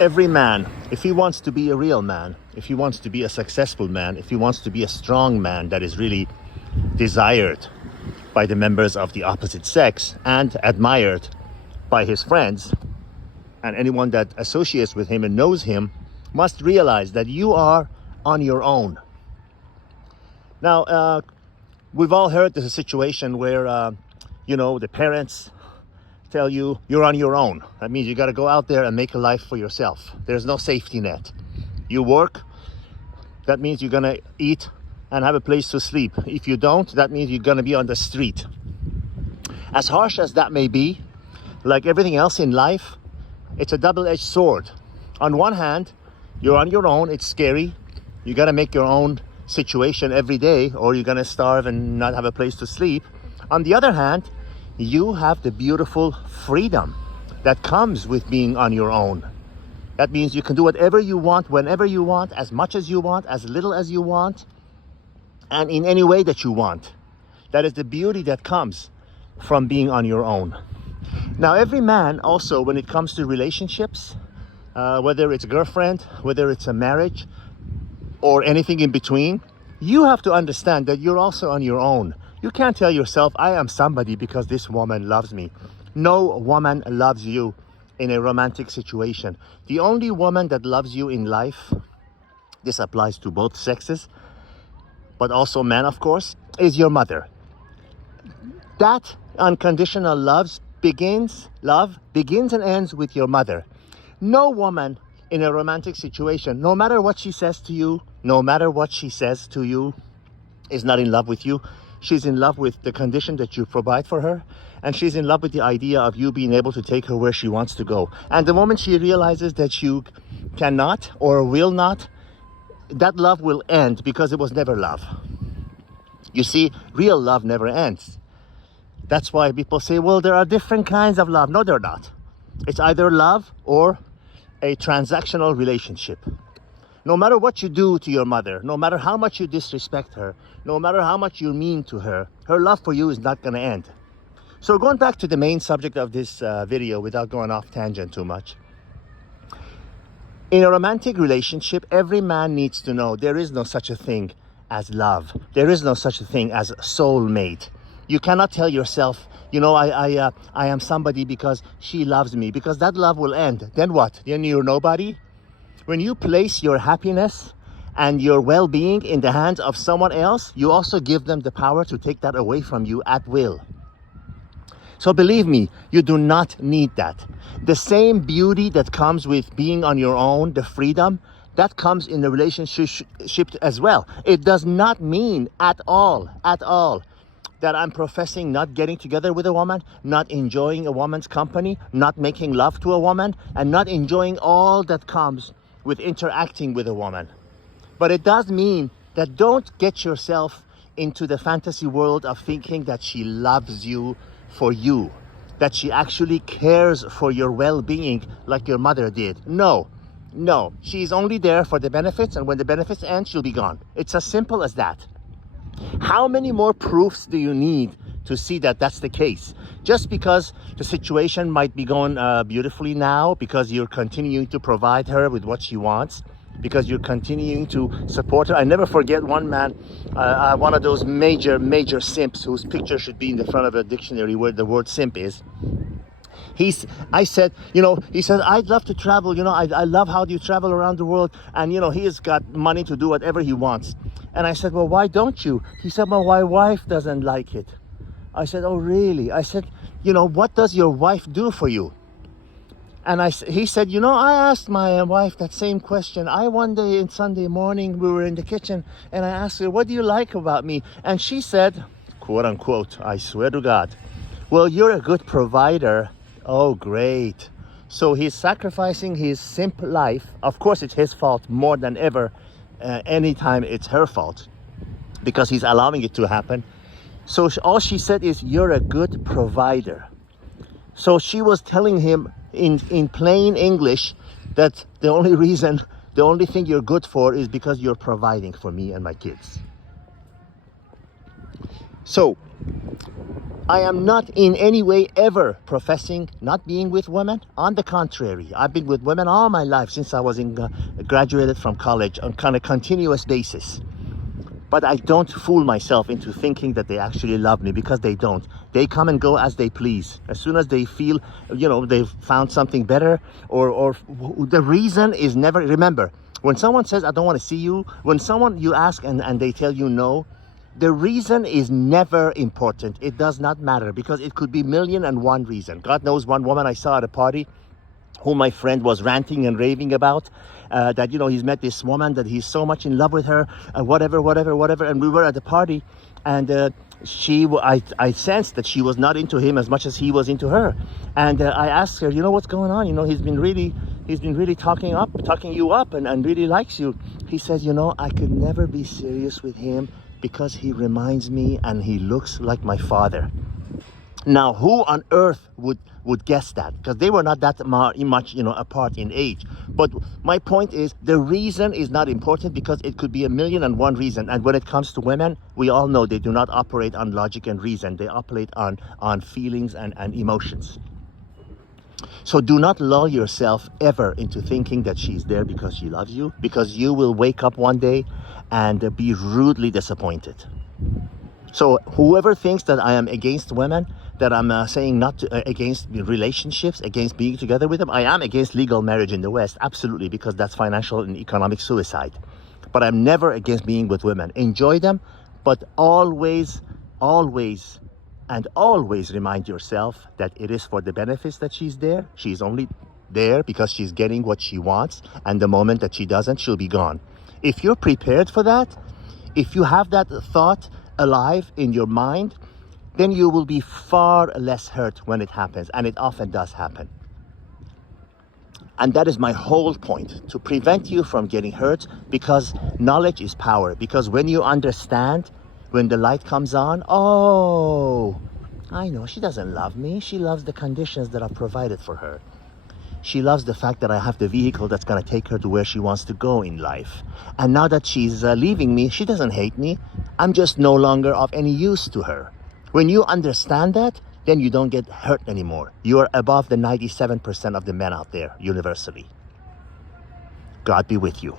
Every man, if he wants to be a real man, if he wants to be a successful man, if he wants to be a strong man that is really desired by the members of the opposite sex and admired by his friends and anyone that associates with him and knows him, must realize that you are on your own. Now, we've all heard there's a situation where, the parents tell you you're on your own. That means you got to go out there and make a life for yourself. There's no safety net. You work, that means you're going to eat and have a place to sleep. If you don't, that means you're going to be on the street. As harsh as that may be, like everything else in life, it's a double-edged sword. On one hand, you're on your own. It's scary. You got to make your own situation every day, or you're going to starve and not have a place to sleep. On the other hand, you have the beautiful freedom that comes with being on your own. That means you can do whatever you want, whenever you want, as much as you want, as little as you want, and in any way that you want. That is the beauty that comes from being on your own. Now, every man also, when it comes to relationships, whether it's a girlfriend, whether it's a marriage, or anything in between, you have to understand that you're also on your own. You can't tell yourself, I am somebody because this woman loves me. No woman loves you in a romantic situation. The only woman that loves you in life, this applies to both sexes, but also men, of course, is your mother. That unconditional love begins and ends with your mother. No woman in a romantic situation, no matter what she says to you, is not in love with you. She's in love with the condition that you provide for her, and she's in love with the idea of you being able to take her where she wants to go. And the moment she realizes that you cannot or will not, that love will end, because it was never love. You see, real love never ends. That's why people say, well, there are different kinds of love. No, they're not. It's either love or a transactional relationship. No matter what you do to your mother, no matter how much you disrespect her, no matter how much you're mean to her, her love for you is not going to end. So going back to the main subject of this video, without going off tangent too much. In a romantic relationship, every man needs to know there is no such a thing as love. There is no such a thing as soulmate. You cannot tell yourself, I am somebody because she loves me, because that love will end. Then what? Then you're nobody? When you place your happiness and your well-being in the hands of someone else, you also give them the power to take that away from you at will. So believe me, you do not need that. The same beauty that comes with being on your own, the freedom, that comes in the relationship as well. It does not mean at all, that I'm professing not getting together with a woman, not enjoying a woman's company, not making love to a woman, and not enjoying all that comes with interacting with a woman. But it does mean that don't get yourself into the fantasy world of thinking that she loves you for you, that she actually cares for your well-being like your mother did. No, she's only there for the benefits, and when the benefits end, she'll be gone. It's as simple as that. How many more proofs do you need to see that that's the case? Just because the situation might be going beautifully now, because you're continuing to provide her with what she wants, because you're continuing to support her. I never forget one man, one of those major simps whose picture should be in the front of a dictionary where the word simp is. He said, I'd love to travel, I love how you travel around the world, and he's got money to do whatever he wants. And I said, well, why don't you? He said, well, my wife doesn't like it. I said, oh, really? I said, what does your wife do for you? And he said, I asked my wife that same question. One day in Sunday morning, we were in the kitchen, and I asked her, what do you like about me? And she said, quote unquote, I swear to God, well, you're a good provider. Oh, great. So he's sacrificing his simp life. Of course, it's his fault more than ever. Anytime it's her fault, because he's allowing it to happen. So all she said is, you're a good provider. So she was telling him in plain English that the only thing you're good for is because you're providing for me and my kids. So I am not in any way ever professing not being with women. On the contrary, I've been with women all my life since I was graduated from college on kind of continuous basis. But I don't fool myself into thinking that they actually love me, because they don't. They come and go as they please. As soon as they feel, they've found something better, or the reason is never, remember, when someone says, I don't want to see you, when someone you ask and they tell you no, the reason is never important. It does not matter, because it could be million and one reason. God knows one woman I saw at a party who my friend was ranting and raving about, that he's met this woman, that he's so much in love with her, whatever, and we were at the party, and I sensed that she was not into him as much as he was into her, and I asked her, what's going on? He's been really talking you up, and really likes you. He says, I could never be serious with him because he reminds me and he looks like my father. Now, who on earth would guess that? Because they were not that much, apart in age. But my point is, the reason is not important, because it could be a million and one reason. And when it comes to women, we all know they do not operate on logic and reason. They operate on feelings and emotions. So do not lull yourself ever into thinking that she's there because she loves you, because you will wake up one day and be rudely disappointed. So whoever thinks that I am against women, that I'm saying not to, against relationships, against being together with them, I am against legal marriage in the West, absolutely, because that's financial and economic suicide. But I'm never against being with women. Enjoy them, but always, always, and always remind yourself that it is for the benefits that she's there. She's only there because she's getting what she wants, and the moment that she doesn't, she'll be gone. If you're prepared for that, if you have that thought alive in your mind, then you will be far less hurt when it happens, and it often does happen. And that is my whole point, to prevent you from getting hurt, because knowledge is power. Because when you understand, when the light comes on, oh, I know she doesn't love me. She loves the conditions that are provided for her. She loves the fact that I have the vehicle that's going to take her to where she wants to go in life. And now that she's leaving me, she doesn't hate me. I'm just no longer of any use to her. When you understand that, then you don't get hurt anymore. You are above the 97% of the men out there, universally. God be with you.